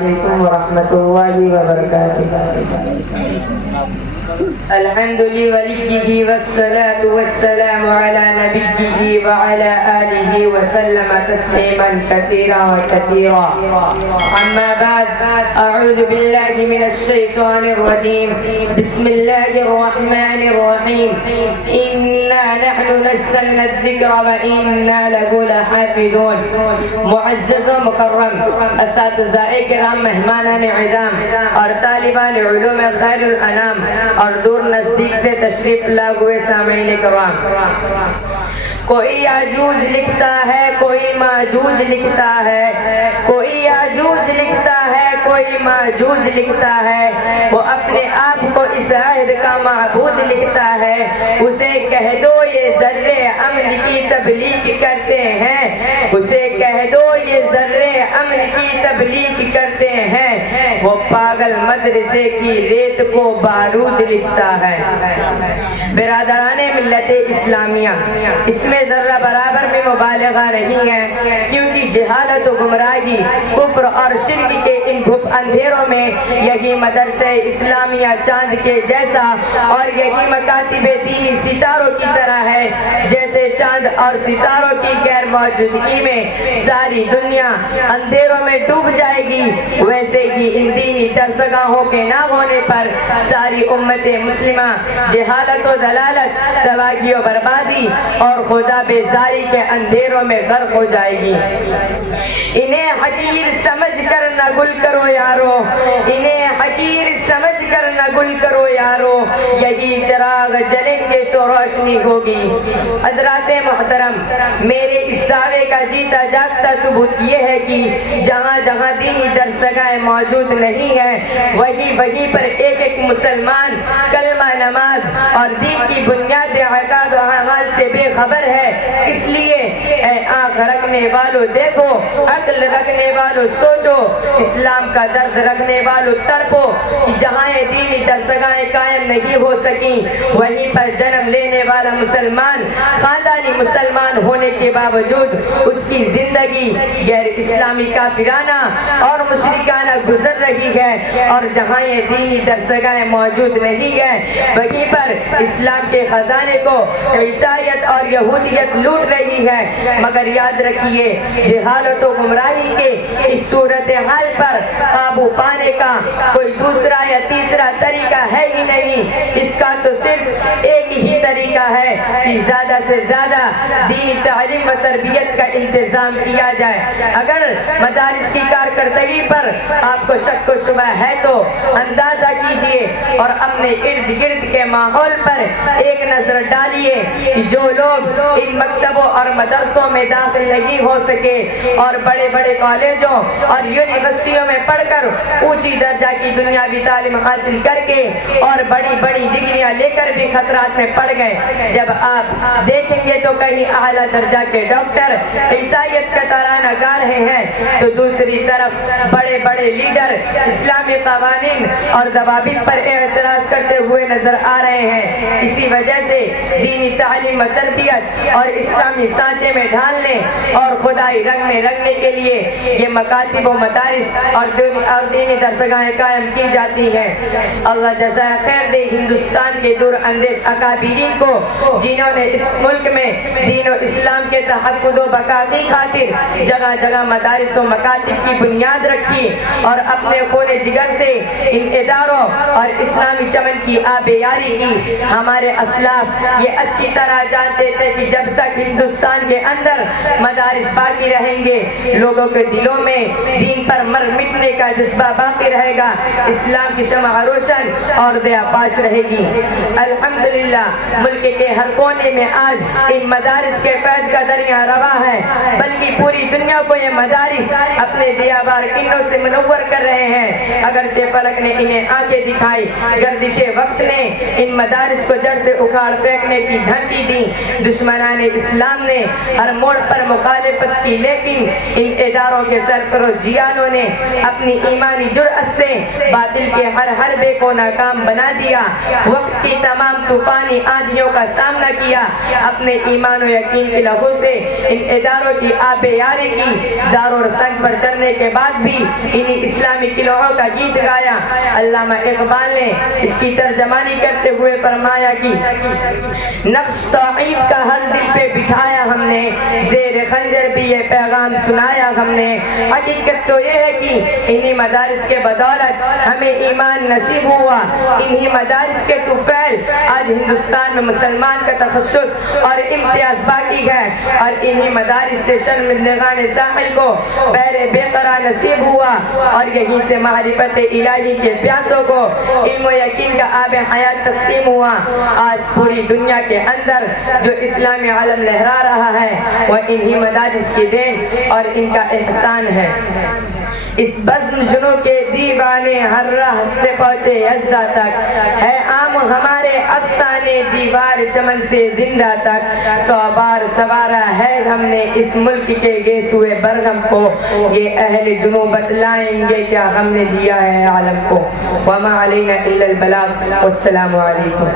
علیکم ورحمۃ اللہ وبرکاتہ۔ الحمد لوليه والصلاة والسلام على نبيه وعلى آله وسلم تسليما كثيرا وكثيرا، أما بعد، أعوذ بالله من الشيطان الرجيم، بسم الله الرحمن الرحيم، إنا نحن نزلنا الذكر وإنا له لحافظون۔ معزز و مکرم اساتذہ کرام، مہمانان اعظام اور طالبان علوم خیر الانام اور دور نزدیک سے تشریف لائے ہوئے سامعین کرام، کوئی یاجوج لکھتا ہے، کوئی ماجوج لکھتا ہے، کوئی یاجوج لکھتا ہے، کوئی ماجوج لکھتا ہے، وہ اپنے آپ کو اس عہد کا معبود لکھتا ہے، اسے کہہ دو یہ ذرے امن کی تبلیغ کرتے ہیں، اسے کہہ دو یہ ذرے امن کی تبلیغ کرتے ہیں، وہ پاگل مدرسے کی ریت کو بارود لکھتا ہے۔ برادران ملت اسلامیہ، اس میں ذرہ برابر میں مبالغہ نہیں ہے، کیونکہ جہالت و گمراہی، کفر اور شرک کے ان گھپ اندھیروں میں یہی مدرسہ اسلامیہ چاند کے جیسا اور یہی مکاتب دینی ستاروں کی طرح ہے جیسے چاند اور ستاروں کی غیر موجودگی میں ساری دنیا اندھیروں میں ڈوب جائے گی، ویسے ہی ان دینی درسگاہوں کے نہ ہونے پر ساری امت مسلمہ جہالت و دلالت، تباہی و بربادی اور خدا بیزاری کے اندھیروں میں غرق ہو جائے گی۔ انہیں حقیر سمجھ کر نہ گل کرو یارو، انہیں حقیر سمجھ کر نہ گل کرو یارو، یہی چراغ جلیں گے تو روشنی ہوگی۔ حضرات محترم، میرے اس دعوے کا جیتا جاگتا ثبوت یہ ہے کہ جہاں جہاں دینی درسگاہیں موجود نہیں ہیں، وہیں پر ایک ایک مسلمان کلمہ نماز اور دین کی بنیادی عقائد و اعمال سے بے خبر ہے۔ اس لیے اے آنکھ رکھنے والوں دیکھو، عقل رکھنے والوں سوچو، اسلام کا درد رکھنے والوں تڑپو کہ جہاں یہ دینی درسگاہیں قائم نہیں ہو سکیں، وہیں پر جنم لینے والا مسلمان خاندانی مسلمان ہونے کے باوجود اس کی زندگی غیر اسلامی کافرانہ اور مشرکانہ گزر رہی ہے، اور جہاں یہ دینی درسگاہیں موجود نہیں ہیں، وہیں پر اسلام کے خزانے کو عیسائیت اور یہودیت لوٹ رہی ہے۔ مگر یاد رکھیے، جہالت و گمراہی کے اس صورتحال پر قابو پانے کا کوئی دوسرا یا تیسرا طریقہ ہے ہی نہیں، اس کا تو صرف ایک ہی طریقہ ہے کہ زیادہ سے زیادہ دینی تعلیم و تربیت کا انتظام کیا جائے۔ اگر مدارس کی کارکردگی پر آپ کو شک و شبہ ہے تو اندازہ کیجئے اور اپنے ارد گرد کے ماحول پر ایک نظر ڈالیے کہ جو لوگ ان مکتبوں اور مدرسوں میں داخل نہیں ہو سکے اور بڑے بڑے کالجوں اور یونیورسٹیوں میں پڑھ کر اونچی درجہ کی دنیاوی تعلیم حاصل کر کے اور بڑی بڑی ڈگریاں لے کر بھی خطرات میں پڑ گئے، جب آپ دیکھیں گے تو کہیں اعلیٰ درجہ کے ڈاکٹر عیسائیت کا ترانہ گا رہے ہیں، تو دوسری طرف بڑے بڑے لیڈر اسلامی قوانین اور ضوابط پر اعتراض کرتے ہوئے نظر آ رہے ہیں۔ اسی وجہ سے دینی تعلیم و تربیت اور اسلامی سانچے میں ڈھالنے اور خدائی رنگ میں رنگنے کے لیے یہ مکاتب و مدارس اور دینی درسگاہیں قائم کی جاتی ہیں۔ اللہ جزائے خیر دے ہندوستان کے دور اندیش اکابرین کو، جنہوں نے اس ملک میں دین و اسلام کے تحفظ و بقا کی خاطر جگہ جگہ مدارس و مکاتب کی بنیاد رکھی اور اپنے خون جگر سے ان اداروں اور اسلامی چمن کی آبیاری کی۔ ہمارے اسلاف یہ اچھی طرح جانتے تھے کہ جب تک ہندوستان کے اندر مدارس باقی رہیں گے، لوگوں کے دلوں میں دین پر مر مٹنے کا جذبہ باقی رہے گا، اسلام کی شمع روشن اور دیا پاش رہے گی۔ الحمدللہ ملک کے ہر کونے میں آج ان مدارس کے فیض کا دریا رواں ہے، بلکہ پوری دنیا کو یہ مدارس اپنے دیا بار کنوں سے منور کر رہے ہیں۔ اگرچہ فلک نے انہیں آنکھیں دکھائی، گردش وقت نے ان مدارس کو جڑ سے اکھاڑ پھینکنے کی دھمکی دی، دشمنان اسلام نے ہر موڑ پر مخالفت کی، لیکن ان اداروں کے سرپرستیانوں نے اپنی ایمانی جرأت سے باطل کے ہر حربے کو ناکام بنا دیا۔ وقت کی تمام طوفانی آندھیوں پریشانیوں کا سامنا کیا، اپنے ایمان و یقین کے لہو سے ان اداروں کی آب یاری کی، دار و رسنگ پر چلنے کے بعد بھی انہی اسلامی قلعوں کا گیت گایا۔ علامہ اقبال نے اس کی ترجمانی کرتے ہوئے فرمایا کہ نقش توحید کا ہر دل پہ بٹھایا ہم نے، زیر خنجر بھی یہ پیغام سنایا ہم نے۔ حقیقت تو یہ ہے کہ انہی مدارس کے بدولت ہمیں ایمان نصیب ہوا، انہی مدارس کے طفیل آج ہندوستان میں مسلمان کا تخصص اور امتیاز باقی ہے، اور انہی مدارس سے شرمندگان ساحل کو بیر بے قرار نصیب ہوا، اور یہیں سے معرفت الہی کے پیاسوں کو علم و یقین کا آب حیات تقسیم ہوا۔ آج پوری دنیا کے اندر جو اسلامی علم لہرا رہا ہے وہ انہی مدارس کی دین اور ان کا احسان ہے۔ اس بزم جنوں کے دیوانے ہر راہ سے پہنچے یزدہ تک، ہے عام ہمارے افسانے دیوار چمن سے زندہ تک۔ 100 بار سوارا ہے ہم نے اس ملک کے گیس ہوئے برہم کو، یہ اہل جنوں بتلائیں گے کیا ہم نے دیا ہے عالم کو۔ وما علینا الا البلاغ، والسلام علیکم۔